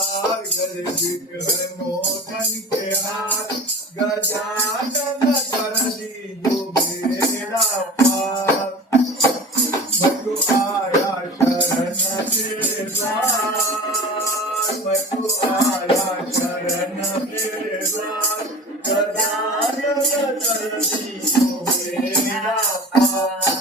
पार गले बिट है मोहन के हाथ गजानन कर दीजो बेड़ा पार मैं आया शरण के द्वार मैं आया शरण के द्वार गजानन कर दीजो बेड़ा पार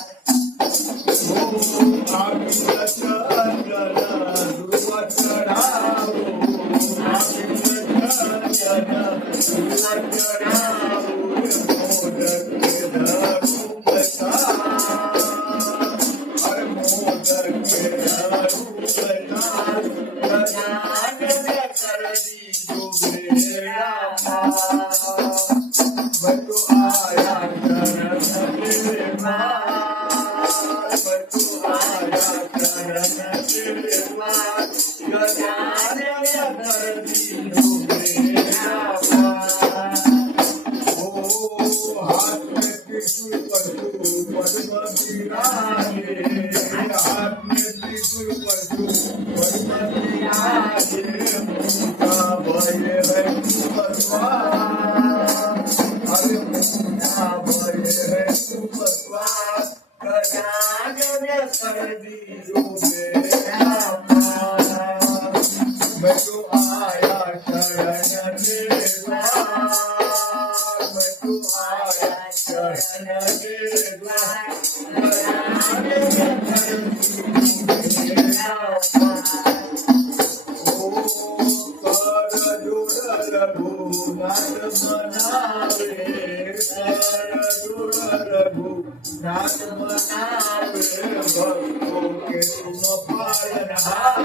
मैं तो आया शरण के द्वार मैं तो आया शरण के द्वार कर जोड़ रघुनाथ मनावे कर जोड़ रघुनाथ मनावे भक्तों के तुम पालनहार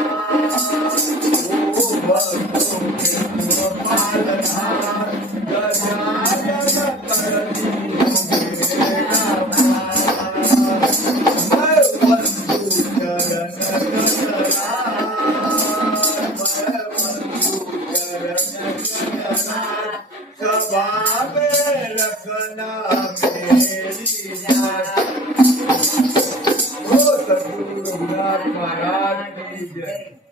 भक्तों के तुम पालनहार गजानन कर दीजो बेड़ा पार मैं बंधु चरण सभा में रखना मेरी जान ओ सद्गुरु रघुनाथ महाराज की जय।